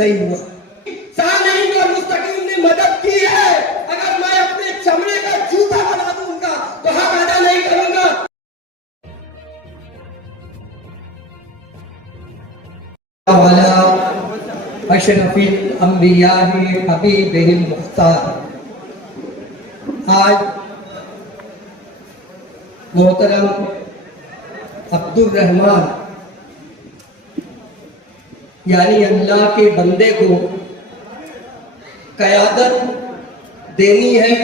नहीं हुआ। सालेहीन और मुस्तकीम ने मदद की है। अगर मैं अपने चमड़े का जूता बना दूंगा तो हक अदा नहीं करूंगा। अशरफिल अंबिया हबीबिल मुख्तार। आज मोहतरम अब्दुल रहमान यानी अल्लाह के बंदे को क़यादत देनी है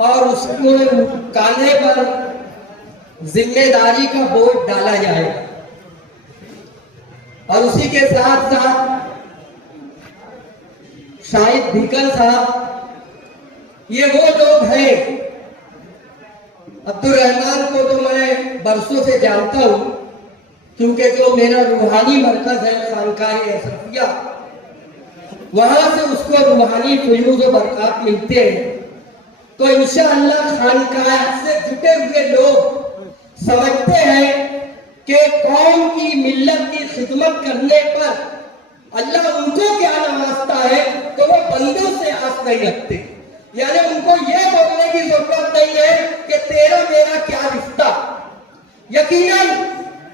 और उसको कांधे पर जिम्मेदारी का बोझ डाला जाएगा। और उसी के साथ साथ शाहिद भीकल साहब, ये वो लोग हैं। अब्दुल रहमान को तो मैं बरसों से जानता हूं, क्योंकि जो मेरा रूहानी मरकज है खानकाह अशरफिया, वहां से उसको रूहानी फयूज़ और बरकत मिलते हैं। तो इंशाअल्लाह खानकाह से जुटे हुए लोग समझते हैं कि कौम की मिल्लत की खिदमत करने पर अल्लाह उनको क्या नवाजता है, तो वो बंदों से आस नहीं रखते। यानी उनको ये बोलने की जरूरत नहीं है कि तेरा मेरा क्या रिश्ता। यकीनन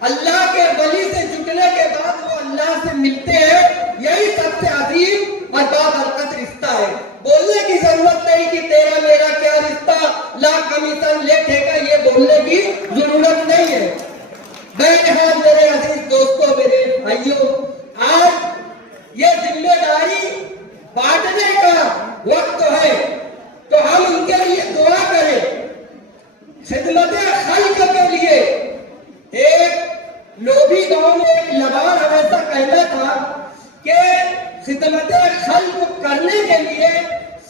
अल्लाह के वली से जुटने के बाद वो अल्लाह से मिलते हैं, यही सबसे अजीम और बाबरकत रिश्ता है। बोलने की जरूरत नहीं कि तेरा मेरा क्या रिश्ता, ला कमीशन ले ठेका, ये बोलने की जरूरत नहीं है। बहरहाल मेरे अजीज दोस्तों, मेरे भाइयों, आज ये जिम्मेदारी बांटने का वक्त है, तो हम उनके लिए दुआ करें। खिदमत खल्क के लिए एक लोभी गांव में एक लबार हमेशा कहता था कि खिदमत खल्क करने के लिए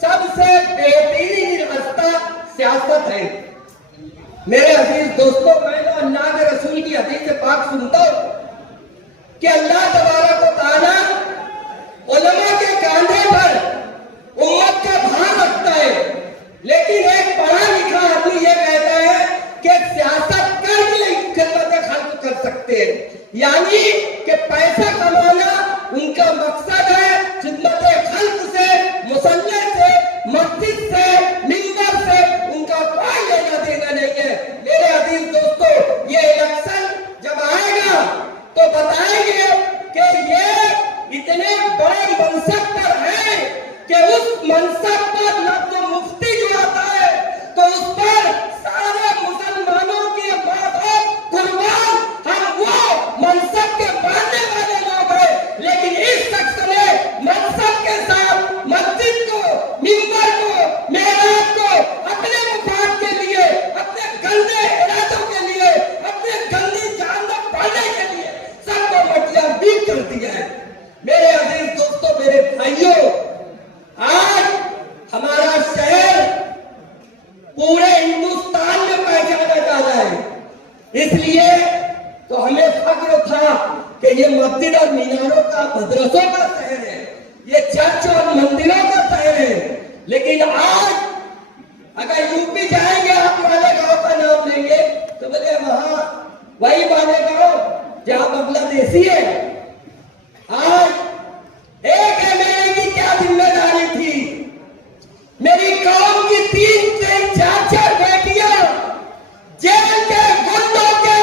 सबसे बेहतरीन रास्ता सियासत है। मेरे अजीज दोस्तों, मैं तो अल्लाह के रसूल की हदीस पाक सुनता हूं कि अल्लाह तबारक व तआला उलमा के कांधे पर उम्मत का भार रखता है, लेकिन एक पढ़ा लिखा आदमी ये कहता है कि सियासत करके खिदमत खल्क कर सकते हैं। यानी कि पैसा कमाना उनका मकसद है। खिदमत खल्क से, मुसल्ले से, मस्जिद से, मिंबर से उनका कोई लेना देना नहीं है। मेरे अजीज दोस्तों, ये इलेक्शन जब आएगा तो बताएंगे कि ये इतने बड़े मनसब पर है कि उस मनसब पर लफ्ज़ मुफ्ती जो आता है तो उस पर सारे मुसलमानों के माथे कुर्बान, हम वो मनसब के मानने वाले लोग हैं। लेकिन इस शख्स ने मनसब के साथ मस्जिद को, मिंबर को, मेहराब को अपने मुफाद के लिए, अपने गंदे इरादों के लिए, अपने गंदी जान में पड़ने के लिए सबको मटियाबीद कर दिया है। मेरे अजीज दोस्तों, मेरे भाइयों, आज हमारा शहर पूरे हिंदुस्तान में पहचाना जा रहा है। इसलिए तो हमें फख्र था कि ये मस्जिद और मीनारों का, मदरसों का शहर है, ये चर्च और मंदिरों का शहर है। लेकिन आज अगर यूपी जाएंगे, आप मालेगांव का नाम लेंगे तो बोले वहां वही मालेगांव जहां बांग्लादेशी है। आज एक एमएलए की क्या जिम्मेदारी थी? मेरी कौम की 3 4 बेटियां जेल के गुंडों के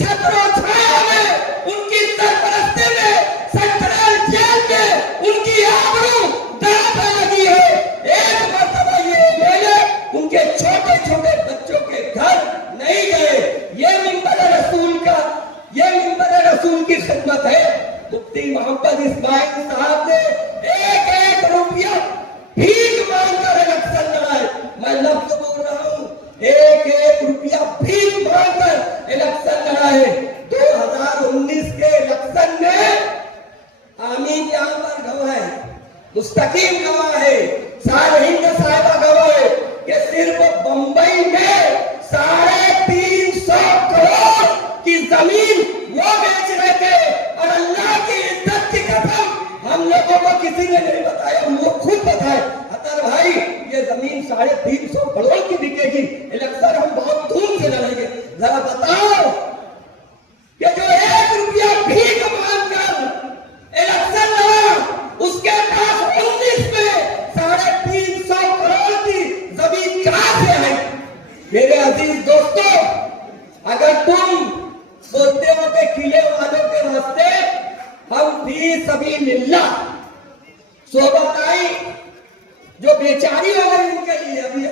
छत्रों छाया में, उनकी सरपरस्ती में, सेंट्रल जेल में उनकी आबरू दांव पे लगी है। एक मरतबा ये एमएलए उनके छोटे छोटे बच्चों के घर नहीं गए। ये मिंबर रसूल का, ये मिंबर रसूल की खिदमत है। मुफ्ती मोहम्मद इस्माइल साहब ने एक रुपया भीख मांगकर इलेक्शन लड़ाए। मैं लफ्ज बोल रहा हूं, एक रुपया भीख मांगकर इलेक्शन लड़ाए। 2019 के इलेक्शन में आमीन यहां पर गवाह है, मुस्तकीम गवाह है, सालेहीन साहिबा गवाह है कि सिर्फ बंबई में 350 करोड़ की जमीन वो बेच रहे थे। और अल्लाह की इज्जत की कसम, हम लोगों को किसी ने नहीं बताया, वो खुद बताए, अतर भाई ये जमीन 350 करोड़ की बिकेगी, इलेक्शन हम बहुत धूम से लड़ेंगे। जरा बताओ कि जो 1 रुपया भीख मांगकर अजीज दोस्तों, अगर तुम बोलते हो कि किले वालों के वास्ते हम भी सभी मिलना, सोबत आई जो बेचारी हो गई उनके लिए। अभी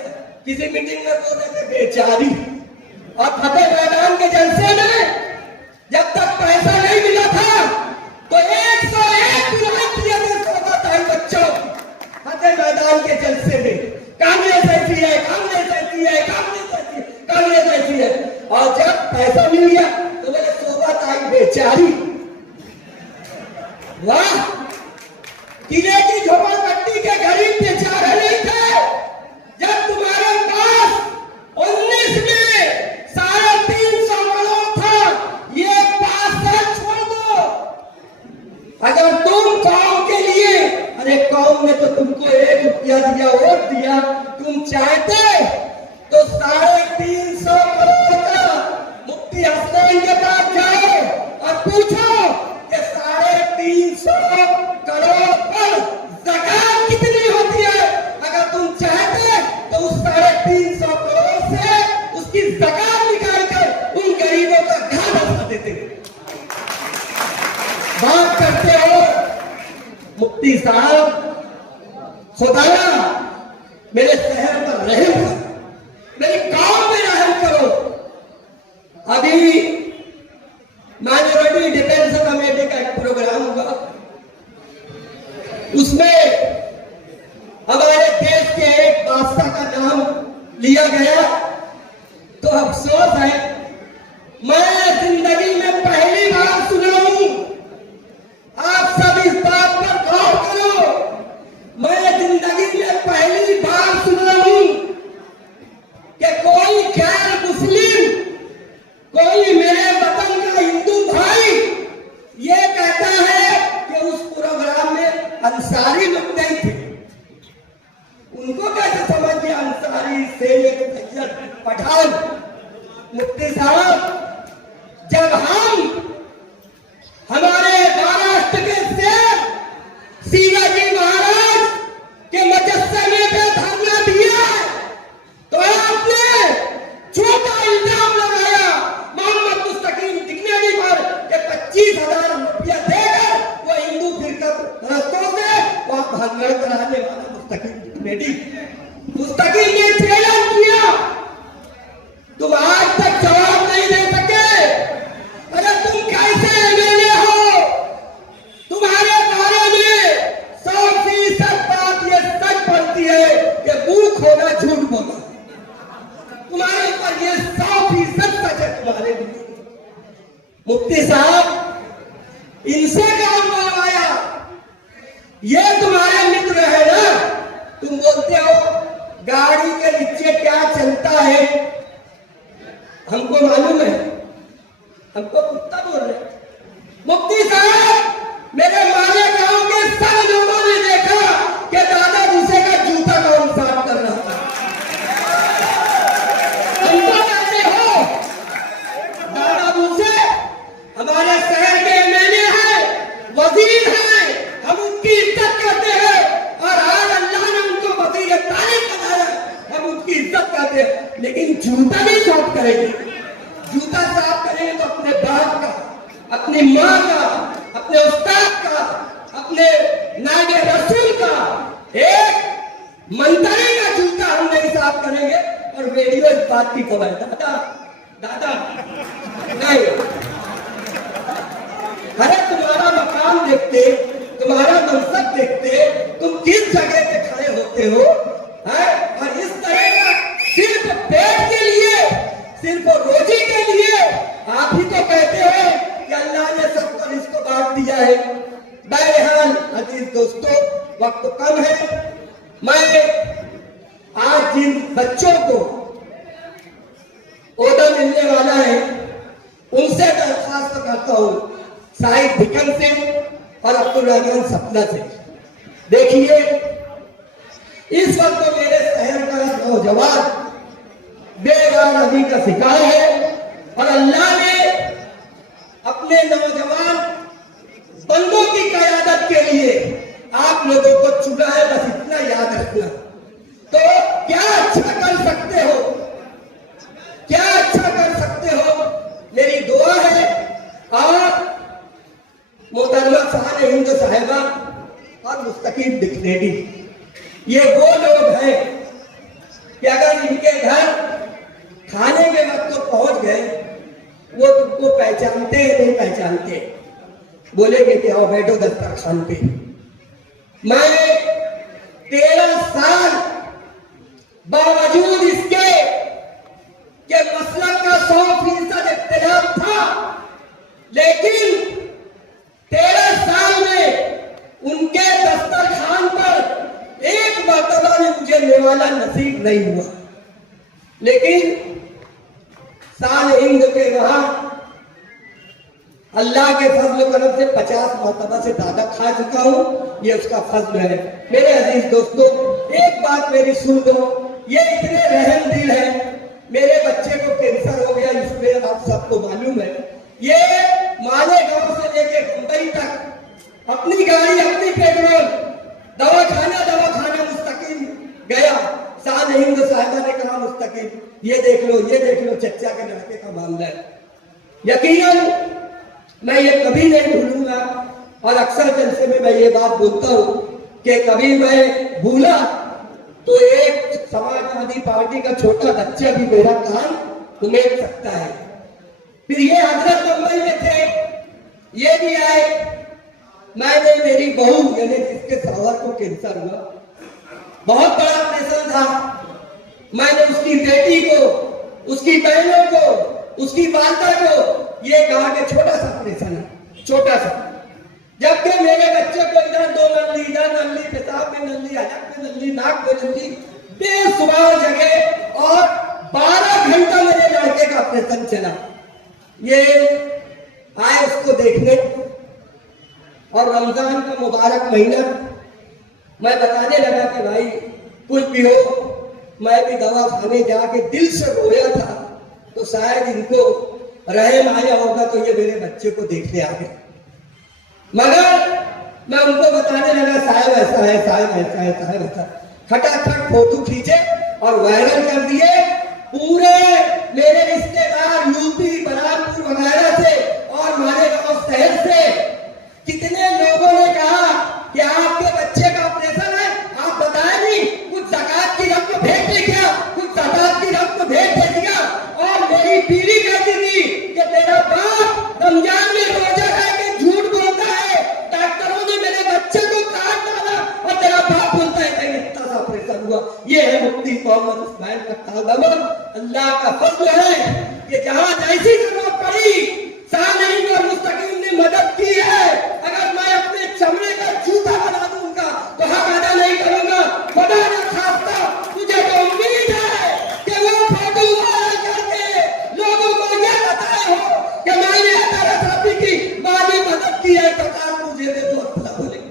किसी मीटिंग में बोल रहे थे बेचारी, और फतेह मैदान के जलसे में जब तक पैसा नहीं मिला था तो 101 बुराई किए थे सोबत आई बच्चों फतेह मैदान के जलसे में। कांग्रेस ऐसी है, कांग्रेस ऐसी है, कांग्रेस ऐसी है, कांग्रेस ऐसी है। और जब पैसा मिल गया तो बोले सोबत आई बेचारी। वाह, किले की झोपड़पट्टी के गरीब बेचारे नहीं थे। जब तुम्हारे पास 19 में 350 करोड़ था, ये 5 साल छोड़ दो। अगर तुम कौम के लिए, अरे कौम ने तो तुमको 1 रुपया दिया, वोट दिया, तुम चाहते तो 350 करोड़ का मुफ्ती हसनैन के पास जाओ और पूछो कि 350 करोड़ पर ज़कात कितनी होती है। अगर तुम चाहते तो उस 350 करोड़ से उसकी ज़कात निकाल कर उन गरीबों का घर बसा देते। बात करते हो मुफ्ती साहब, खुदाया मेरे शहर पर रहम करो, मेरी गांव में रहम करो। अभी माइनॉरिटी डिफेंस कमेटी का एक प्रोग्राम हुआ, उसमें हमारे देश के एक बादशाह का नाम लिया गया। तो अफसोस है, मैं जिंदगी में पहली बार सुना हूं, आप सब इस बात पर गौर करो, मैं जिंदगी में पहली बार सुना हूं कि कोई गैर मुस्लिम, कोई मेरे वतन का हिंदू भाई ये कहता है कि उस प्रोग्राम में अंसारी लोग नहीं थे। उनको कैसे समझ गया अंसारी से पठान? मुफ्ती साहब, जब हम हमारे महाराष्ट्र के शेर शिवाजी महाराज के मुजस्समे पे धरना दिया तो आपने झूठा इल्जाम लगाया मोहम्मद मुस्तकीम डिक्शनरी पर कि 25,000 रुपया देकर वो हिंदू फिरकत रस्तों से वहां भागदड़ कराने वाला मुस्तकीम ने चैलेंज किया। तुम आज तक जवाब नहीं दे सके। अरे तुम कैसे एमएलए हो? तुम्हारे बारे में 100% बात ये सच बनती है कि मुंह खोला झूठ बोला। तुम्हारे ऊपर ये 100% सच है तुम्हारे लिए। मुफ्ती साहब, इनसे काम करवाया, ये तुम्हारे मित्र है ना। तुम बोलते हो गाड़ी के नीचे क्या चलता है, हमको मालूम है, हमको कुत्ता बोल रहे। मुफ्ती साहब, मेरे माले गांव के सब लोगों ने देखा कि दादा भूसे का जूता कौन साफ कर रहा था। हमको कहते हो दादा भूसे हमारे शहर के एमएलए हैं, वजीर हैं, हम उनकी इज्जत करते हैं और आज अल्लाह ने उनको वजीर तारीफ बनाया, हम उनकी इज्जत करते हैं। लेकिन जूता नहीं साफ करेंगे। जूता साफ करेंगे तो अपने बाप का, अपनी माँ का, अपने उस्ताद का, अपने नागे रसूल का, एक मंत्री का जूता हम नहीं साफ करेंगे। और वीडियो इस बात की खबर, दादा दादा नहीं, अरे तुम्हारा मकान देखते, तुम्हारा मनसब देखते, तुम किस जगह पे खड़े होते हो है? और इस तरह का सिर्फ पेट के लिए, सिर्फ रोजी के लिए आप ही तो कहते हो कि अल्लाह ने सबको रिज़्क़ बांट दिया है। बहरहाल अजीज दोस्तों, वक्त कम है। मैं आज जिन बच्चों को ओहदा मिलने वाला है उनसे दरख्वास्त करता हूं, शाहिद भिकन से और अब्दुल रहमान सपना से। देखिए, इस वक्त तो मेरे शहर का नौजवान बेगानगी का शिकार है और अल्लाह ने अपने नौजवान बंदों की क़यादत के लिए आप लोगों को चुना है, बस इतना याद रखना। तो क्या अच्छा कर सकते हो, लोग हैं कि अगर इनके घर खाने के वक्त तो पहुंच गए, वो तुमको पहचानते हैं नहीं पहचानते, बोलेंगे कि आओ बैठो दस्तरखान पे। मैं 13 साल बावजूद इसके कि मसलक का 100% इख्तिलाफ था, लेकिन 13 साल में उनके दस्तरखान पर एक मर्तबा भी मुझे निवाला नसीब नहीं हुआ। लेकिन साल हिंद के वहां अल्लाह के फजल करम से 50 मर्तबा से ज्यादा खा चुका हूं, ये उसका फजल है। मेरे अजीज दोस्तों, एक बात मेरी सुन लो, ये इतने रहम दिल है। मेरे बच्चे को कैंसर हो गया, इसमें आप सबको मालूम है। ये मालेगांव से लेके मुंबई तक अपनी गाड़ी, अपनी पेट्रोल, दवाखाना मुस्तकिल गया। साल हिंद साहिबा ने कहा मुस्तकिल, ये देख लो चच्चा के लड़के का मामला है। यकीनन मैं ये कभी नहीं भूलूंगा, और अक्सर जलसे में मैं ये बात बोलता हूं कि कभी मैं भूला तो एक समाजवादी पार्टी का छोटा बच्चा भी मेरा काम उमेद सकता है। फिर ये हजरत मुंबई में थे, ये भी आए। मैंने मेरी बहू यानी जिसके सवार को कैंसर हुआ, बहुत बड़ा ऑपरेशन था, मैंने उसकी बेटी को, उसकी बहनों को, उसकी वालदा को ये कहा कि छोटा सा ऑपरेशन है, छोटा सा। जबकि मेरे बच्चे को इधर 2 नल्ली, इधर नल्ली, पेशाब में नल्ली, हजम में नल्ली, नाक में नल्ली, बेसुमार जगह, और 12 घंटा मेरे लड़के का ऑपरेशन चला। ये आए उसको देखने, और रमजान का मुबारक महीना, मैं बताने लगा कि भाई कुछ भी हो, मैं भी दवा खाने जाके दिल से रोया था, तो शायद इनको रहम आया होगा तो ये मेरे बच्चे को देखने आ गए। मगर मैं उनको बताने लगा साहब ऐसा है, साहब ऐसा है, साहब ऐसा। खटाखट फोटो खींचे और वायरल कर दिए। पूरे मेरे रिश्तेदार यूपी, बरामपुर वगैरह से और मालेगांव शहर से कितने लोगों ने कहा कि आपके बच्चे का ऑपरेशन है, आप बताएं नहीं, कुछ ज़कात की रकम भेज दे क्या, कुछ ज़कात की रकम भेज दे दिया। और मेरी बीवी कहती थी कि तेरा बाप रमजान में रोजा रह के झूठ बोलता है, डॉक्टरों ने मेरे बच्चे को काट डाला, और तेरा बाप बोलता है कि इतना सा ऑपरेशन हुआ। ये है मुफ्ती मोहम्मद इस्माइल का तालमन। अल्लाह का फजल है कि जहां जैसी जरूरत पड़ी